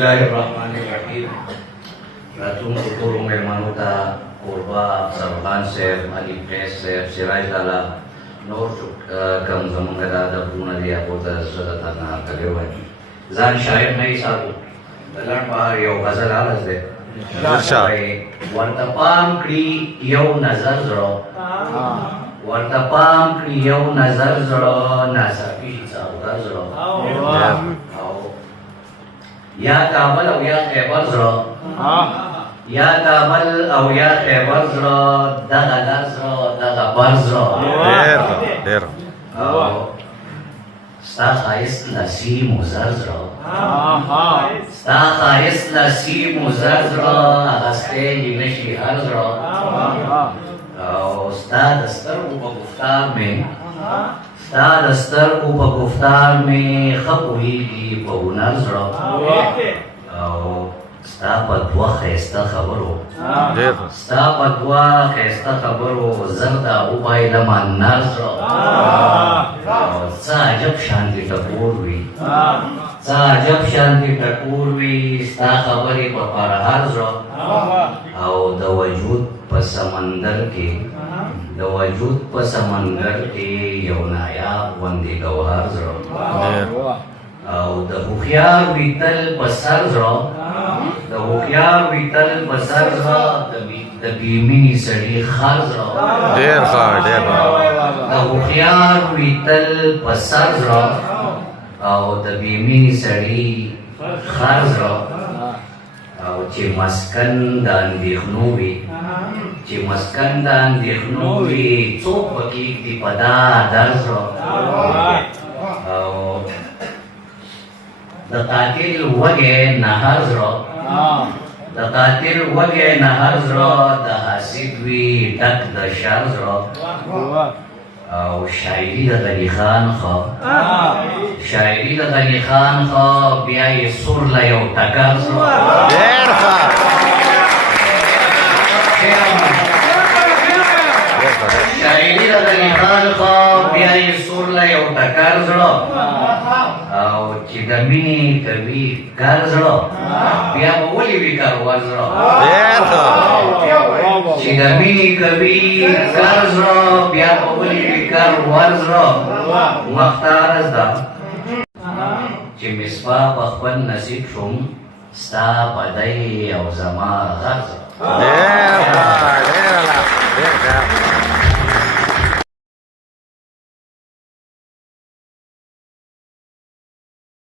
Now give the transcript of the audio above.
Bismillahirrahmanirrahim. Ratung tuturong manuta kurba sarbanser ali preser sirai dala nor kam zaman kada puna dia kota sadata na kalewan zan syair nahi sabu dalam bahar yau ghazal alas de wartapam kri yau nazar zro wartapam kri yau nazar zro nasafi saudar zro या काबल अव या खैबर जरो या काबल अव या खैबर जरो दगा दजरो दगा बरजरो देर sta khais lasi muzazro sta khais lasi muzazro agaste yimeshi hazro sta dastar u guftar mein sta dastar u guftar mein khawi पहुनर्जरो स्ता पदवा खैस्ता खबरो स्ता पदवा खैस्ता खबरो जरदा उबाई लमान नर्जरो साजब शांति टपूर्वी साजब शांति टपूर्वी स्ता खबरी पर हर्जरो आओ द वजूद पर समंदर के द वजूद पर समंदर के यौनाया वंदी गौहर जरो او د هوښیار ویتل په سر زړه د هوښیار ویتل په سر زړه د بېمینې سړي خر زړه ډېر ښه ډېر د هوښیار ویتل په سر زړه او د بېمینې سړي خر زړه او چې مسکن د اندېښنو وي چې مسکن د اندېښنو وي څوک پکې ږدي په دا در زړه او د قاتل وجه نهر زړه د قاتل وجه نهر زړه د حاسد وي ډک د شر زړه او شاعري د غني خان خو شاعري د غني خان خو بیا یې سور لا یو ټکر زړه ډېر ښه شاعري د غني خان خو بیا یې سور لا یو ټکر زړه او چې د مینې کوي کار زړه بیا به ولې وي کاروبار زړه ډېر ښه چې د مینې کوي کار زړه بیا به ولې وي کاروبار زړه مختاره زده چې مصباح په خپل نصیب شوم ستا بدی او زما غر زړه ډېر ښه ډېر ښه